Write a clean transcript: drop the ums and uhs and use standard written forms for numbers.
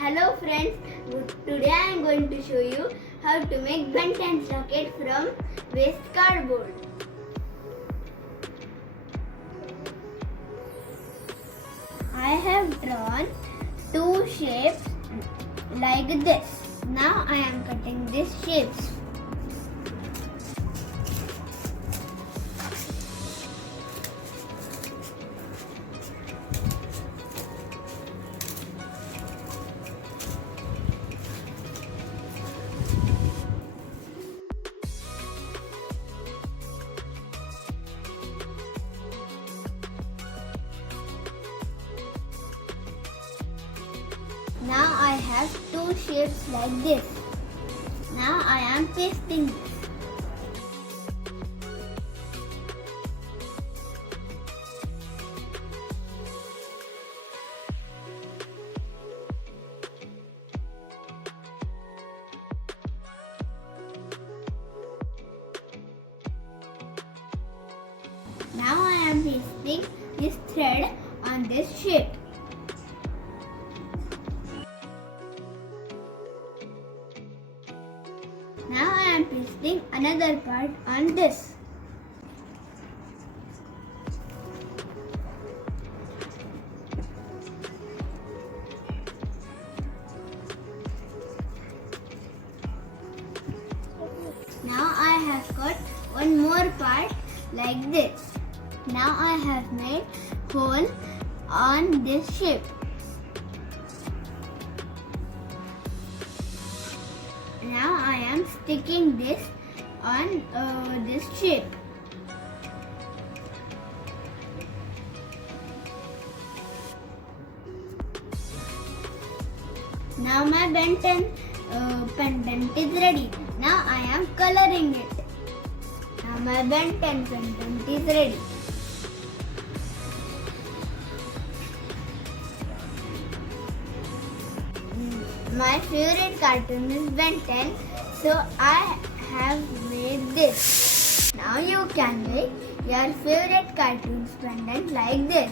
Hello friends, today I am going to show you how to make Ben 10's locket from waste cardboard. I have drawn two shapes like this. Now I am cutting these shapes. Now I have two shapes like this. Now I am pasting this. Now I am pasting this thread on this shape. Now I am pasting another part on this. Now I have got one more part like this. Now I have made hole on this shape. Now I am sticking this on this shape. Now my Ben 10 pendant is ready. Now I am coloring it. Now my Ben 10 pendant is ready. My favorite cartoon is Ben 10, so I have made this. Now you can make your favorite cartoons pendant like this.